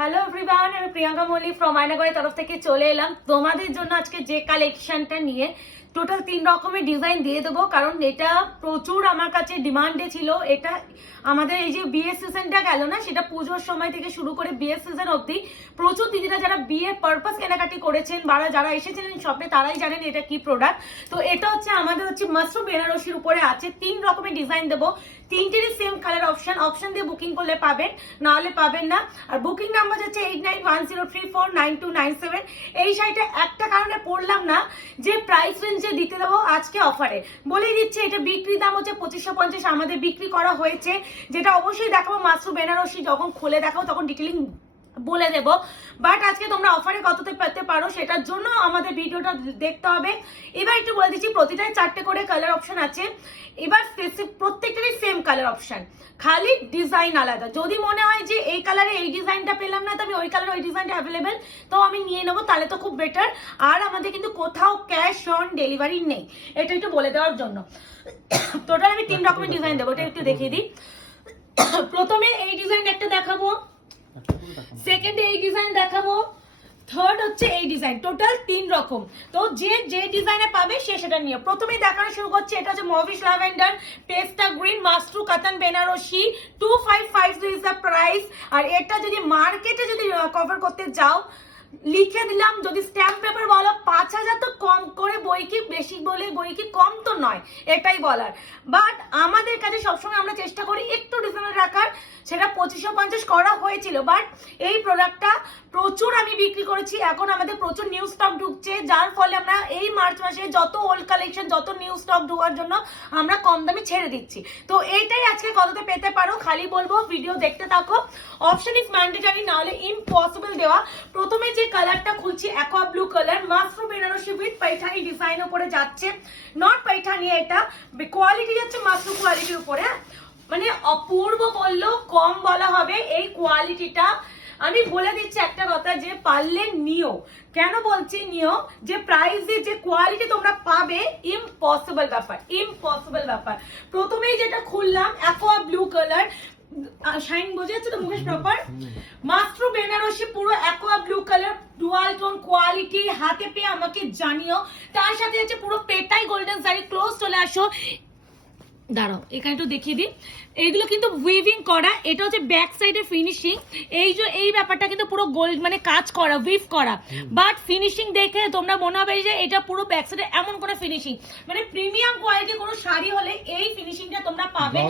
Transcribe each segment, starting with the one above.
Hello everyone, আমি Priyanka Mallick from আয়নাগরের তরফ থেকে চলে এলাম তোমাদের জন্য আজকে যে কালেকশনটা নিয়ে টোটাল 3 রকমের ডিজাইন দিয়ে দেবো, কারণ এটা প্রচুর আমার কাছে ডিমান্ডে ছিল। এটা আমাদের এই যে বিয়ের সিজনটা গেল না, সেটা পুজোর সময় থেকে শুরু করে বিয়ের সিজন অবধি প্রচুর দিদিরা যারা বিয়ের পারপাস কেনাকাটি করেছেন বা যারা এসেছিলেন শপে তারাই জানেন এটা কি প্রোডাক্ট। তো এটা হচ্ছে আমাদের মাশরুম বেনারসির উপরে আছে। 3 রকমের ডিজাইন দেবো, তিনটেরই সেম কালার অপশন দিয়ে বুকিং করলে পাবেন, না হলে পাবেন না। আর বুকিং নাম্বার হচ্ছে 8910349297। এই শাড়িটা একটা কারণে পড়লাম না, যে প্রাইস রেঞ্জে দিতে দেবো আজকে অফারে বলেই দিচ্ছে। এটা বিক্রি দাম হচ্ছে 2550, আমাদের বিক্রি করা হয়েছে, যেটা অবশ্যই দেখাবো মাশরুম বেনারসি যখন খুলে দেখাবো তখন ডিটেলিং বলে দেবো। বাট আজকে তোমরা অফারে কততে পেতে পারো সেটার জন্য আমাদের ভিডিওটা দেখতে হবে। এবার একটু বলে দিচ্ছি, প্রতিটাই 4টে করে কালার অপশন আছে। এবার প্রত্যেকটারই সেম কালার অপশন, খালি ডিজাইন আলাদা। যদি মনে হয় যে এই কালারে এই ডিজাইনটা পেলাম না, তো আমি ওই কালারে ওই ডিজাইনটা অ্যাভেলেবেল, তো আমি নিয়ে নেবো, তাহলে তো খুব বেটার। আর আমাদের কিন্তু কোথাও ক্যাশ অন ডেলিভারি নেই, এটা একটু বলে দেওয়ার জন্য। টোটাল আমি 3 রকমের ডিজাইন দেবো, এটা একটু দেখিয়ে দিই। প্রথমে এই ডিজাইন একটা দেখাবো, সেকেন্ডে এই ডিজাইন দেখাবো, থার্ড হচ্ছে এই ডিজাইন। টোটাল 3 রকম। তো যে ডিজাইনে পাবে সে সেটা নিয়ে প্রথমেই দেখানো শুরু করছে। এটা হচ্ছে মভিশ ল্যাভেন্ডার পেস্টা গ্রিন মাশরু কাতান বেনারসি, 2550 ইজ দ্য প্রাইস। আর এটা যদি মার্কেটে যদি কভার করতে যাও, লিখে দিলাম, যদি স্ট্যাম্প পেপার বলো 5000, তো কম করে বই কি, বেশি বলে বই কি কম তো নয়, এটাই বলার। বাট আমাদের কাছে সবসময় আমরা চেষ্টা করি একটু ডিসকাউন্ট রাখার, সেটা 2550 করা হয়েছিল। বাট এই প্রোডাক্টটা প্রচুর আমি বিক্রি করেছি, এখন আমাদের প্রচুর নিউ স্টক ঢুকছে, যার ফলে আমরা এই মার্চ মাসে যত ওল্ড কালেকশন, যত নিউ স্টক ঢোকার জন্য আমরা কম দামে ছেড়ে দিচ্ছি। তো এইটাই আজকে কততে পেতে পারো, খালি বলবো ভিডিও দেখতে থাকো। অপশন ইজ ম্যান্ডেটরি, না হলে ইম্পসিবল দেওয়া। প্রথমে যে কালারটা খুলছি aqua blue colour, mashru Banarasi with Paithani design উপরে যাচ্ছে, নট পাইঠানি, এটা কোয়ালিটি যাচ্ছে মাশরু কোয়ালিটির উপরে, মানে অপূর্ব বললেও কম বলা হবে এই কোয়ালিটিটা। আমি বলে দিচ্ছি একটা কথা, যে পারলে নিও। কেন বলছি নিও, যে প্রাইসে যে কোয়ালিটি তোমরা পাবে, ইম্পসিবল ব্যাপার, ইম্পসিবল ব্যাপার। প্রথমেই যেটা খুললাম অ্যাকোয়া ব্লু কালার, শাইন বোঝা যাচ্ছে তো মুখেশ প্রপার, মাত্র বেনারসি পুরো aqua blue colour, dual tone quality. হাতে পেয়ে আমাকে জানিও। তার সাথে হচ্ছে পুরো পেটাই গোল্ডেন শাড়ি। ক্লোজ চলে আসো, দাঁড়াও এখানে একটু দেখিয়ে দিই। এইগুলো কিন্তু উইভিং করা, এটা হচ্ছে ব্যাক সাইডে ফিনিশিং। এই যে এই ব্যাপারটা কিন্তু পুরো গোল্ড মানে কাজ করা, উইভ করা, বাট ফিনিশিং দেখে তোমরা মনে হবে যে এটা পুরো ব্যাক সাইডে এমন করে ফিনিশিং, মানে প্রিমিয়াম কোয়ালিটি কোনো শাড়ি হলে এই ফিনিশিংটা তোমরা পাবে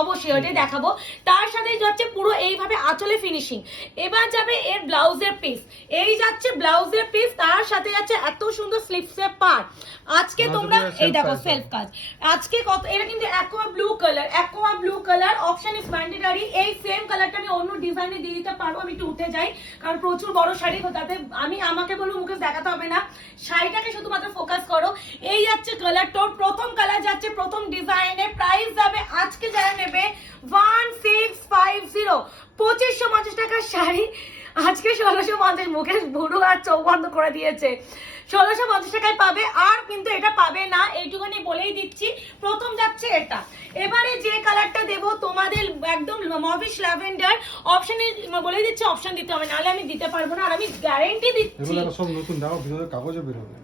অবশ্যই, ওটাই দেখাবো। তার সাথে যাচ্ছে পুরো এইভাবে আঁচলে ফিনিশিং। এবার যাবে এর ব্লাউজের পিস, এই যাচ্ছে ব্লাউজের পিস, তার সাথে যাচ্ছে এত সুন্দর স্লিপসের পার্ট। আজকে তোমরা এই দেখো সেলফ কাজ, আজকে কত, এটা কিন্তু aqua blue colour, aqua blue colour, option is mandatory. এই সেম কালারটা আমি অন্য ডিজাইনে দিয়ে দিতে পারবো। আমি একটু উঠে যাই, কারণ প্রচুর বড় শাড়ি, তাতে আমি আমাকে বলবো মুখে দেখাতে হবে না, শাড়িটাকে শুধুমাত্র ফোকাস করো। এই যাচ্ছে কালার টোন, প্রথম কালার যাচ্ছে প্রথম ডিজাইনে। প্রাইস যাবে আজকে যারা নেবে 1650, 2550 টাকার শাড়ি আজকে 1650। মুখেশ বুড়ো আর চোখ বন্ধ করে দিয়েছে। 1650 টাকায় পাবে, আর কিন্তু এটা পাবে না, এইটুকুনি বলেই দিচ্ছি। প্রথম যাচ্ছে এটা। এবারে যে কালারটা দেবো তোমাদের একদম মভিশ ল্যাভেন্ডার, অপশনে বলে দিচ্ছি, অপশন দিতে হবে, নাহলে আমি দিতে পারবো না। আর আমি গ্যারেন্টি দিচ্ছি সব নতুন দাও, ভিতরে কাগজে বের হবে।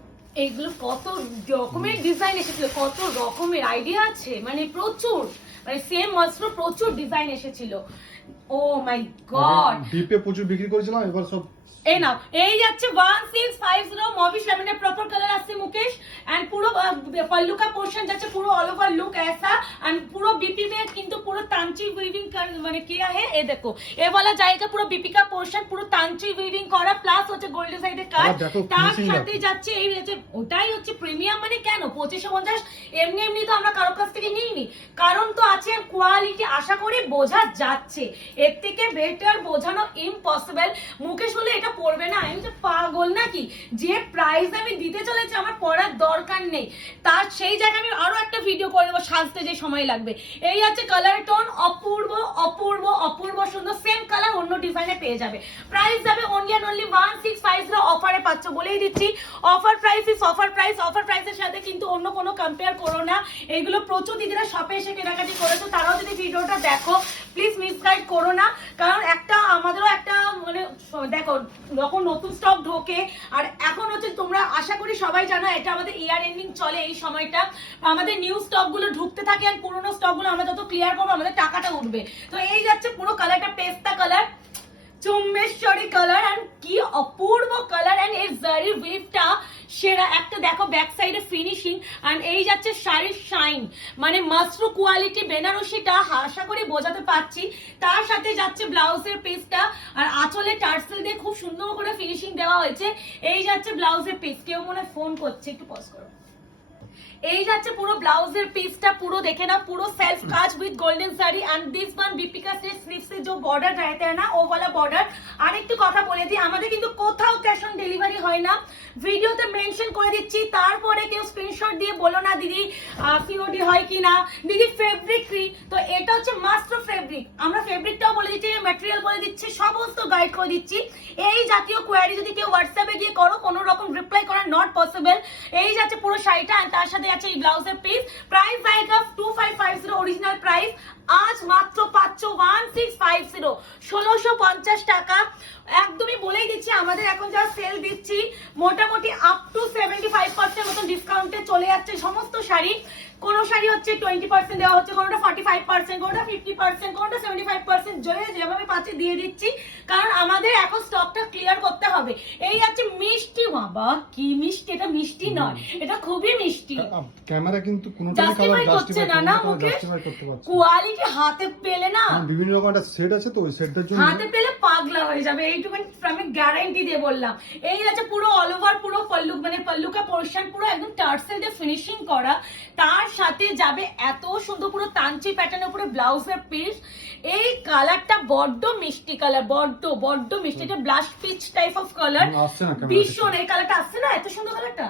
এইগুলো কত রকমের ডিজাইন এসেছিল, কত রকমের আইডিয়া আছে, মানে প্রচুর, মানে সেম মাশরু প্রচুর ডিজাইন এসেছিল। ও মাই গড, ডিপে প্রচুর বিক্রি করেছিলাম, এবার সব এই নাও। এই যাচ্ছে 1650 মভিশ ল্যাভেন্ডার প্রপার কালার আসছে মুকেশ, এন্ড পুরো पल्लू का पोर्शन যাচ্ছে পুরো অল ওভার লুক ऐसा, एंड পুরো बीपी में কিন্তু পুরো तांची वीविंग মানে किया है। ये देखो ये वाला जाएगा পুরো बीपी का पोर्शन পুরো तांची वीविंग করা, প্লাস হচ্ছে গোল্ডেন সাইডে কাজ। তার সাথে যাচ্ছে এই হচ্ছে, ওটাই হচ্ছে প্রিমিয়াম। মানে কেন 2550 এমনি এমনি তো আমরা কারো কাছ থেকে নিইনি, কারণ তো আছে কোয়ালিটি। আশা করি বোঝা যাচ্ছে, এর থেকে বেটার বোঝানো ইম্পসিবল। মুকেশ বলে এটা পড়বে না, আমি তো পাগল নাকি, যে প্রাইস আমি দিতে চলেছি আমার পড়ার দরকার নেই। তার সেই জায়গায় আমি আরো একটা ভিডিও করে দেবো, সাজতে যে সময় লাগবে। এই হচ্ছে কালার টোন, অপূর্ব অপূর্ব অপূর্ব সুন্দর, সেম কালার অন্য ডিজাইনে পেয়ে যাবে। প্রাইস যাবে অনলি এন্ড অনলি 1650, অফারে পাচ্ছ বলেই দিচ্ছি। Offer price is offer price, offer প্রাইসের সাথে কিন্তু অন্য কোনো কম্পেয়ার করো না। এগুলো প্রচুর দিদিরা শপে এসে কেনাকাটি করেছো, তারাও যদি ভিডিওটা দেখো প্লিজ মিসগাইড করো না, কারণ একটা আমাদেরও একটা মানে দেখো যখন নতুন স্টক ঢোকে আর এখন হচ্ছে তোমরা আশা করি সবাই জানো এটা আমাদের ইয়ার এন্ডিং চলে এই সময়টা, আমাদের নিউ স্টক গুলো ঢুকতে থাকে আর পুরোনো স্টক গুলো আমরা যত ক্লিয়ার করবো আমাদের টাকাটা উঠবে। তো এই যাচ্ছে পুরো কালারটা পেস্তা কালার, চুম্বেশ্বরী কালার, এন্ড কি অপূর্ব কালার, এন্ড এই জারি ওয়েভটা সেরা একটা দেখো ব্যাক সাইডে ফিনিশিং, এন্ড এই যাচ্ছে শাড়ির শাইন, মানে মাশরু কোয়ালিটি বেনারসিটা আশা করি বোঝাতে পারছি। তার সাথে যাচ্ছে ব্লাউজের পিসটা, আর আঁচলে টার্সেল দিয়ে খুব সুন্দর করে ফিনিশিং দেওয়া হয়েছে। এই যাচ্ছে ব্লাউজের পিস, কেউ মনে হয় ফোন করছে, একটু পজ করো। এই যাচ্ছে পুরো ব্লাউজের পিসটা, পুরো দেখে না, পুরো সেल्फ काज with golden sari and this one Deepika से स्लीव से जो बॉर्डर रहता है ना वो वाला बॉर्डर। আর একটু কথা বলে দিই, আমাদের কিন্তু কোথাও ক্যাশ অন ডেলিভারি হয় না, ভিডিওতে মেনশন করে দিচ্ছি, তারপরে কেউ স্ক্রিনশট দিয়ে বলো না দিদি সিওডি হয় কি না, দিদি ফেব্রিক ফ্রি। তো এটা হচ্ছে মাস্টার ফেব্রিক, আমরা ফেব্রিকটাও বলে দিচ্ছি, ম্যাটেরিয়াল বলে দিচ্ছি, সমস্ত গাইড করে দিচ্ছি। এই জাতীয় কোয়ারি যদি কেউ হোয়াটসঅ্যাপে গিয়ে করো কোনো রকম রিপ্লাই করা নট পসিবল। এই যাচ্ছে পুরো শাড়িটা, আর তার সাথে আছে এই ব্লাউজের পিস। প্রাইস আইগা 2550 অরিজিনাল প্রাইস, আজ মাত্র পাচ্ছ 1650, 1650 টাকা। একদমই বলেই দিচ্ছি আমাদের এখন যা সেল দিচ্ছি মোটামুটি আপ টু 75% মতো ডিসকাউন্টে চলে যাচ্ছে সমস্ত শাড়ি। কোন শাড়ি হচ্ছে 20% দেওয়া হচ্ছে, কোনটা 45%, কোনটা 50%, কোনটা 75%, যেভাবে পাচ্ছে দিয়ে দিচ্ছি, কারণ আমাদের এখন স্টকটা ক্লিয়ার করতে হবে। এই যাচ্ছে মিষ্টি, বাবা কি মিষ্টি, এটা মিষ্টি নয়, এটা খুবই মিষ্টি। ক্যামেরা কিন্তু কোনোটাই জাস্টিফাই করছে না না মুখে, কোয়ালিটি হাতে পেলে না বিভিন্ন রকম একটা সেট আছে, তো ওই সেটটার জন্য হাতে পেলে পাগলা হয়ে যাবে, এইটুকু আমি গ্যারান্টি দিয়ে বললাম। এই আছে পুরো অল ওভার পুরো পল্লু, মানে পল্লুকা পোর্শন পুরো একদম টার্সেল দিয়ে ফিনিশিং করা, তার সাথে যাবে এত সুন্দর পুরো তাঞ্চি প্যাটার্নের উপরে ব্লাউজের পিস। এই কালারটা বড্ড মিষ্টি কালার, বড্ড বড্ড মিষ্টি, এটা blush peach type of colour, ভীষণ। এই কালারটা আসছে না, এত সুন্দর কালারটা,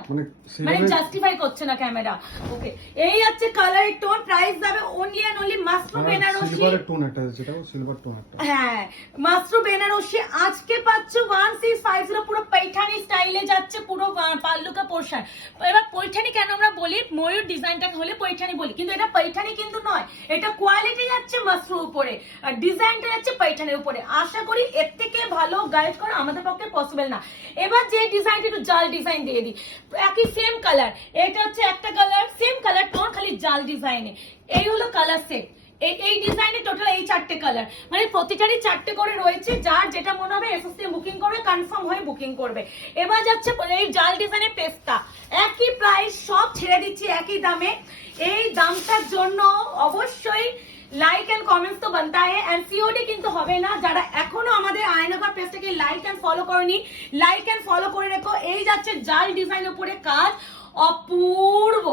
মানে জাস্টিফাই করছে না ক্যামেরা। ওকে, এই আছে কালারের টোন, প্রাইস যাবে অনলি এন্ড অনলি মাত্র বেনারসি সিলভার টোন, একটা যেটা সিলভার টোন একটা, হ্যাঁ মাত্র বেনারসি আজকে পাচ্ছ 1650, পুরো पैठानी স্টাইলে যাচ্ছে পুরো পাল্লুকা পোর্শন। এবার पैठानी কেন আমরা বলি, ময়ূর ডিজাইনটা হলে पैठानी বলি, কিন্তু এটা पैठानी কিন্তু নয়, এটা কোয়ালিটি যাচ্ছে মাসরুর উপরে আর ডিজাইনটা যাচ্ছে पैठानीর উপরে। আশা করি এর থেকে ভালো গাইড করা আমাদের পক্ষে পসিবল না। এবার যে ডিজাইনটা একটু জাল ডিজাইন দিয়ে দিই, একই সেম কালার, এটা হচ্ছে একটা কালার সেম কালার টোন, খালি জাল ডিজাইনে। এই হলো কালার সেট, এই ডিজাইনে টোটাল এই 4টে কালার, মানে প্রতিটারই 4টে করে রয়েছে, যার যেটা মনে হবে এসএসসি বুকিং করবে, কনফার্ম হয়ে বুকিং করবে। এবার যাচ্ছে এই জাল ডিজাইনের পেস্তা, একই প্রাইস, সব ছেড়ে দিচ্ছি একই দামে। এই দামটার জন্য অবশ্যই লাইক এন্ড কমেন্টস তো बनता है, এন্ড সিওডি কিন্তু হবে না। যারা এখনো আমাদের আয়নাঘর পেজটাকে লাইক এন্ড ফলো করনি, লাইক এন্ড ফলো করে রেখো। এই যাচ্ছে জাল ডিজাইন উপরে কাজ, অপূর্ব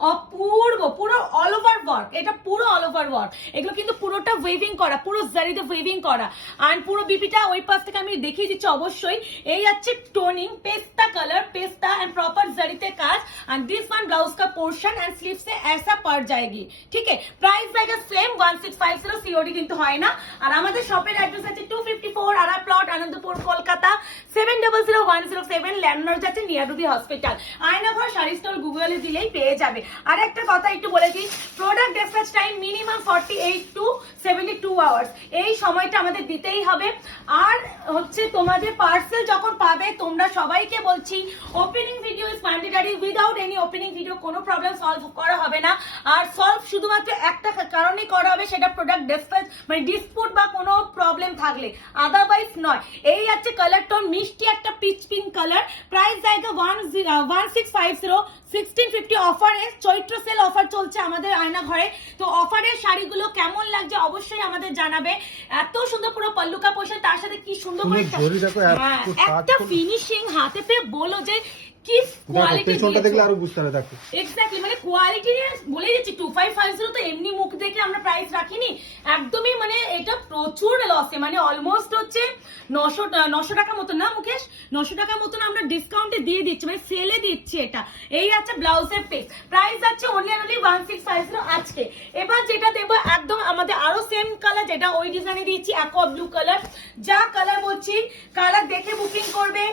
অপূর্ব, পুরো অল ওভার ওয়ার্ক, এটা পুরো অল ওভার ওয়ার্ক, এগুলো কিন্তু পুরোটা ওয়েভিং করা, পুরো জারিতে ওয়েভিং করা, আর পুরো বিপিটা ওই পাশ থেকে আমি দেখিয়ে দিচ্ছি অবশ্যই। এই যাচ্ছে টোনিং पेस्ता कलर, पेस्ता एंड प्रॉपर जरीते काज, एंड दिस वन ब्लाउज का पोर्शन एंड स्लीव से ऐसा पड़ जाएगी, ठीक है। प्राइस रहेगा सेम 1650, सीओडी কিন্তু হয় না। আর আমাদের শপের অ্যাড্রেস আছে 254 আরা প্লট, আনন্দপুর, কলকাতা 700107, ল্যান্ডমার্ক যাচ্ছে near Ruby hospital. Aynaghor sari stall গুগলে দিলেই পেয়ে যাবে। আর একটা কথা একটু বলে দিই, product dispatch time minimum 48 to 72 hours, এই সময়টা আমাদের দিতেই হবে। আর হচ্ছে তোমাদের পার্সেল যখন পাবে, তোমরা সবাইকে বলছি opening video is mandatory, without any opening video কোনো প্রবলেম সলভ করা হবে না। আর সলভ শুধুমাত্র একটা কারণেই করা হবে, সেটা প্রোডাক্ট ডিসপ্যাচ মানে ডিসপুট বা কোনো প্রবলেম থাকলে, আদারওয়াইজ নয়। এই আছে কালার টোন, মিষ্টি একটা পিচ পিঙ্ক কালার, প্রাইস জায়গা 1650, 1650 অফারে, চৈত্র সেল অফার চলছে আমাদের আয়না ঘরে। তো অফারের শাড়িগুলো কেমন লাগছে অবশ্যই আমাদের জানাবে। এত সুন্দর পুরো পল্লুকা পোশাক, তার সাথে কি সুন্দর করে একটা ফিনিশিং হাতে পেয়ে বলো যে কি কোয়ালিটি, পেছনটা দেখলে আরো বুঝতে হবে। দেখো এক্স্যাক্টলি, মানে কোয়ালিটি বলে দিচ্ছি 2550 তো এমনি মুখ দেখে আমরা প্রাইস রাখিনি, একদমই মানে এটা প্রচুর লসে, মানে অলমোস্ট হচ্ছে 900 টাকা মতো না মুকেশ, 900 টাকা মতন আমরা ডিসকাউন্টে দিয়ে দিচ্ছি, মানে সেলে দিচ্ছি এটা। এই আছে ব্লাউজের পিস, প্রাইস আছে অনলি 1650 আজকে। এবার যেটা দেবো একদম আমাদের আরো সেম কালার, যেটা ওই ডিজাইনে দিচ্ছি অ্যাকোয়া ব্লু কালার, যা কালার বলছি কালার দেখে বুকিং করবে।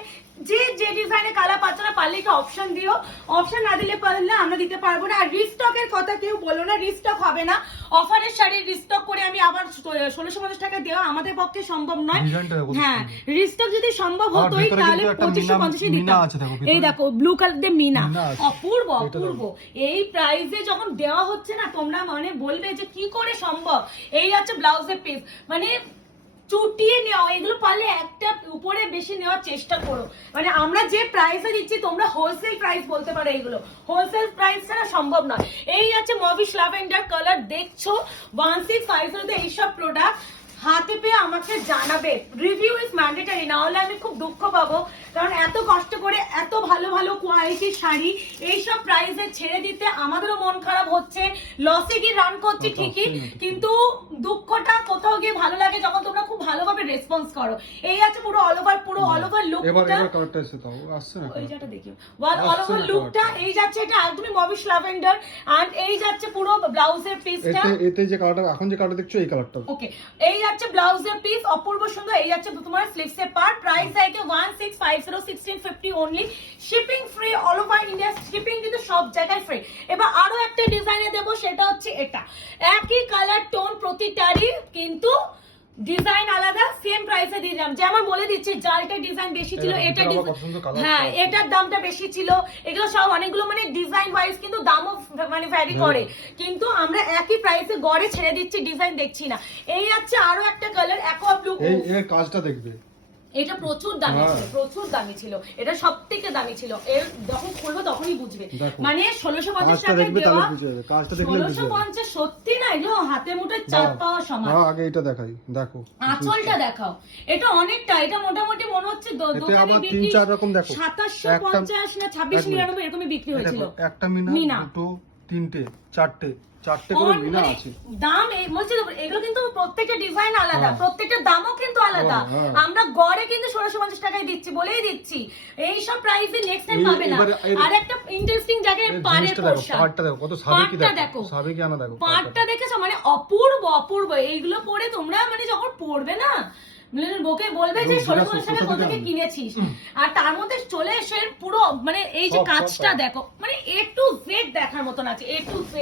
যে যে ডিজাইনে কালার পাচ্ছ না পারলে একটু অপশন দিও, অপশন না দিলে পারলে আমরা দিতে পারবো না। আর রিস্টকের কথা কেউ বলো না, রিস্টক হবে না। অফারের শাড়ি রিস্টক করে আমি আবার 1650 টাকা দেওয়া আমাদের পক্ষে সম্ভব নয়। হ্যাঁ, রিস্টক যদি সম্ভব হতোই তাহলে 2550 দিতাম। এই দেখো ব্লু কালার দিয়ে মিনা, অপূর্ব অপূর্ব। এই প্রাইসে যখন দেওয়া হচ্ছে না, তোমরা মানে বলবে যে কি করে সম্ভব। এই আছে ব্লাউজের পিস, মানে চুটিয়ে নেওয়া, এগুলো পারলে একটা উপরে বেশি নেওয়ার চেষ্টা করো। মানে আমরা যে প্রাইসে দিচ্ছি তোমরা হোলসেল প্রাইস বলতে পারো, এইগুলো হোলসেল প্রাইস ছাড়া সম্ভব নয়। এই আছে মভিশ ল্যাভেন্ডার কালার, দেখছো 1650 এইসব প্রোডাক্ট হাতে পেয়ে আমাকে জানাবে। রিভিউ ইজ ম্যান্ডেটারি, না হলে আমি খুব দুঃখ পাবো। কারণ এত কষ্ট করে এত ভালো ভালো কোয়ালিটির শাড়ি এইসব প্রাইসে ছেড়ে দিতে আমাদেরও মন খারাপ হচ্ছে, লসে গিয়ে রান করছি ঠিকই, কিন্তু দুঃখটা কোথাও গিয়ে ভালো লাগে যখন তোমরা খুব ভালোভাবে রেসপন্স করো। এই আছে পুরো অল ওভার লুকটা, এবার কালারটা এসে দাও, আসছে না ওই যেটা দেখিও অল ওভার লুকটা। এই যাচ্ছে এটা একদমই মভিশ ল্যাভেন্ডার, আর এই যাচ্ছে পুরো ব্লাউজের পিসটা। এতে যে কালারটা এখন যে কালারটা দেখছো এই কালারটা। ওকে, এই যাচ্ছে ব্লাউজের পিস, অপূর্ব সুন্দর। এই যাচ্ছে তোমার স্লিভসের পার্ট, প্রাইস আছে 1650, 1650 only, shipping free all over India, shipping কিন্তু সব জায়গায় ফ্রি। এবার আরো একটা ডিজাইনে দেবো, সেটা হচ্ছে এটা, একই কালার টোন প্রতিটারই, কিন্তু ডিজাইন আলাদা, সেম প্রাইসে দিলাম। যেমন বলে দিচ্ছি, যার এটা ডিজাইন বেশি ছিল, এটা হ্যাঁ এটার দামটা বেশি ছিল। এগুলো সব অনেকগুলো মানে ডিজাইন ওয়াইজ কিন্তু দামও মানে ভ্যারি করে, কিন্তু আমরা একই প্রাইসে গড়ে ছেড়ে দিচ্ছি, ডিজাইন দেখছি না। এই আছে আরো একটা কালার অ্যাকোয়া ব্লু, এর কাজটা দেখবে, এটা প্রচুর দামি ছিল, প্রচুর দামি ছিল, এটা সব থেকে দামি ছিল। এর যখন খুলবো তখনই বুঝবে, মানে 1650 টাকা দেওয়া, 1650 সত্যি না, এগুলো হাতে মুঠে চাপ পাওয়া সমান। আগে এটা দেখাই, দেখো আঁচলটা দেখাও, এটা অনেকটা, এটা মোটামুটি মনে হচ্ছে দোকানে বিক্রি 3-4 রকম দেখো, 2750 না 2699 এরকমই বিক্রি হয়েছিল। একটা মিনা, দুটো, তিনটে, চারটে করে মিনা আছে। দাম বলছি তো, এগুলো কিন্তু প্রত্যেকটা ডিজাইন আলাদা, প্রত্যেকটা দামও কিন্তু আলাদা। আমরা গড়ে কিন্তু 1650 টাকায় দিচ্ছি, বলেই দিচ্ছি। এই সব প্রাইসে নেক্সট টাইম পাবে না। আর একটা ইন্টারেস্টিং জায়গায় পাড়ের পোশাক, পাড়টা দেখো কত সাবেকি, দেখো সাবেকি আনা, দেখো পাড়টা দেখেছো, মানে অপূর্ব অপূর্ব। এইগুলো পরে তোমরা মানে যখন পরবে না, বকে বলবে যে 1650 টাকা কোথা থেকে কিনেছিস। আর তার মধ্যে চলে এসে পুরো মানে এই যে কাজটা দেখো, মানে A to Z দেখার মতন আছে, A to Z।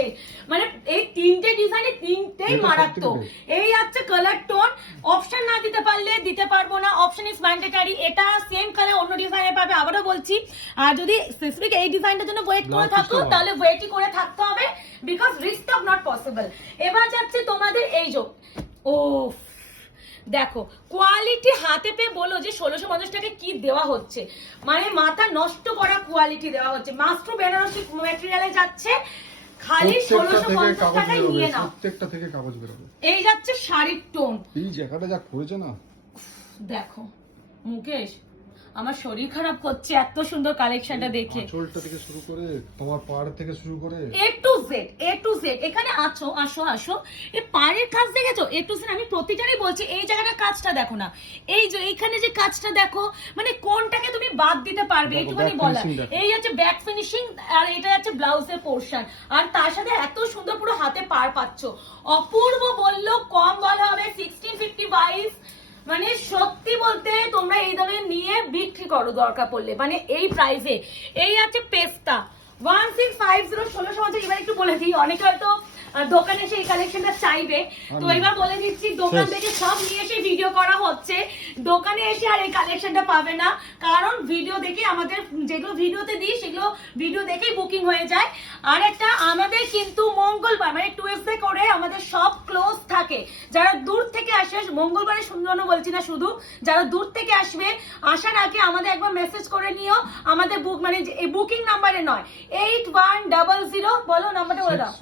মানে এই তিনটে ডিজাইনে তিনটেই মারাত্মক। এই আছে কালার টোন, অপশন না দিতে পারলে দিতে পারবো না, অপশন ইজ ম্যান্ডেটারি। এটা সেম কালার অন্য ডিজাইনে পাবে, আবারও বলছি। আর যদি স্পেসিফিক এই ডিজাইনটার জন্য ওয়েট করে থাকো, তাহলে ওয়েটই করে থাকতে হবে, বিকজ রিস্টক নট পসিবল। এবার যাচ্ছে তোমাদের এই যে, ও দেখো কোয়ালিটি হাতে পেয়ে বলো যে 1650 টাকা কি দেওয়া হচ্ছে, মানে মাথা নষ্ট করা কোয়ালিটি দেওয়া হচ্ছে। মাস্ট্রো বেনারসি ম্যাটেরিয়ালে যাচ্ছে, খালি 1650 টাকায় নিয়ে নাও, প্রত্যেকটা থেকে কাগজ বেরোবে। এই যাচ্ছে শাড়ির টোন, এই জায়গাটা যা করেছে না, দেখো মুকেশ আমার শরীর খারাপ করছে এত সুন্দর কালেকশনটা দেখে। আঁচলটা থেকে শুরু করে তোমার পাড় থেকে শুরু করে A to Z এখানে আসো এই পাড়ের কাজ দেখেছো, A to Z। আমি প্রতিটারই বলছি, এই জায়গাটা কাজটা দেখো না, এই যে এইখানে যে কাজটা দেখো, মানে কোনটাকে তুমি বাদ দিতে পারবে একটুখানি বলা। এই হচ্ছে ব্যাক ফিনিশিং, আর এটা হচ্ছে ব্লাউজের পোর্শন, আর তার সাথে এত সুন্দর পুরো হাতে পাড় পাচ্ছ, অপূর্ব বললো, কম বলা হবে 1650। মানে সত্যি বলতে তোমরা এই দামে নিয়ে বিক্রি করো দরকার পড়লে, মানে এই প্রাইসে। এই আছে পেস্তা 1650, 1650। এবার একটু বলে দিই, অনেকে হয়তো দোকানে সেই কালেকশনটা চাইবে, তো এবার বলে দিচ্ছি, দোকান থেকে সব নিয়ে এসে ভিডিও করা হচ্ছে, দোকানে এসে আর এই কালেকশনটা পাবে না, কারণ ভিডিও দেখে আমাদের যেগুলো ভিডিওতে দিই সেগুলো ভিডিও দেখেই বুকিং হয়ে যায়। আর একটা আমাদের কিন্তু মঙ্গলবার মানে টুয়েসডে করে আমাদের সব ক্লোজ থাকে। যারা দূর থেকে আসে, মঙ্গলবারে সুন্দর বলছি না, শুধু যারা দূর থেকে আসবে, আসার আগে আমাদের একবার মেসেজ করে নিও, আমাদের বুক মানে এই বুকিং নাম্বারে নয়, 8100, বলো নাম্বারটা বলে দাও,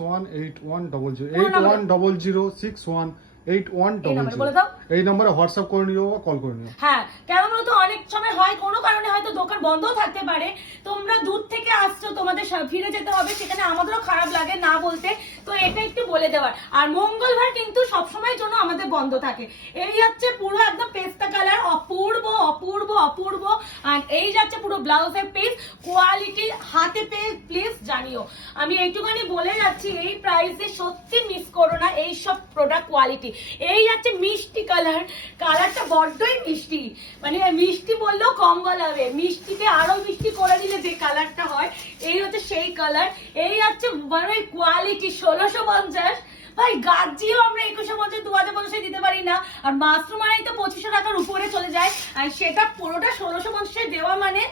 8100618100 এই নম্বরে হোয়াটসঅ্যাপ করে নিও বা কল করে নিও। হ্যাঁ, কেমন হতো অনেক সময় হয় কোনো কারণে হয়তো দোকান বন্ধও থাকতে পারে, তোমরা দূর থেকে আসছো, তোমাদের ফিরে যেতে হবে, সেখানে আমাদেরও খারাপ লাগে না বলতে, তো এটা একটু বলে দেওয়ার। আর মঙ্গলবার কিন্তু সবসময়ের জন্য আমাদের বন্ধ থাকে। এই হচ্ছে পুরো একদম পেস্তা কালার, অপূর্ব অপূর্ব অপূর্ব। আর এই যাচ্ছে পুরো ব্লাউজের পিস, কোয়ালিটি হাতে পেয়ে প্লিজ জানিও। আমি এইটুখানি বলে যাচ্ছি, এই প্রাইসে সত্যি মিস করো না এই সব প্রোডাক্ট কোয়ালিটি। এই যাচ্ছে মিষ্টি কালার, কালারটা বড্ডই মিষ্টি, মানে মিষ্টি বললেও কম বলা হবে, মিষ্টিকে আরো মিষ্টি করে দিলে যে কালারটা হয়, এই হচ্ছে সেই কালার। এই যাচ্ছে মানে কোয়ালিটি 1650। ভাই গাজিও আমরা 2150 2050 দিতে পারি না, আর মাশরুম আনাই তো 2500 টাকার উপরে চলে যায়, আর সেটা পুরোটা 1650 দেওয়া মানে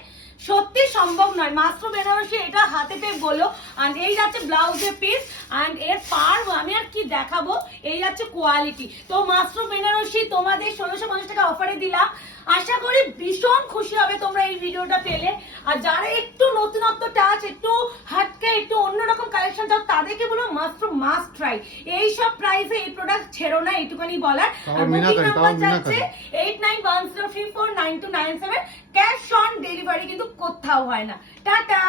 সত্যি সম্ভব নয়। মাত্র বেনারসি এটা হাতে পেয়ে বলো। আর এই যাচ্ছে ব্লাউজের পিস, আর এর পার আমি আর কি দেখাবো, এই যাচ্ছে কোয়ালিটি। তো মাত্র বেনারসি তোমাদের 1650 টাকা অফারে দিলাম, আশা করি ভীষণ খুশি হবে তোমরা এই ভিডিওটা পেলে। আর যারা একটু নতুনত্ব টাচ, একটু হাটকে, একটু অন্যরকম কালেকশন চাও, তাদেরকে বলো মাত্র মাস্ট ট্রাই। এই সব প্রাইসে এই প্রোডাক্ট ছেড়ো না, এইটুখানি বলার। আর বুকিং নাম্বার যাচ্ছে 8910349297, ক্যাশ অন ডেলিভারি কিন্তু কোথাও হয় না। টাটা।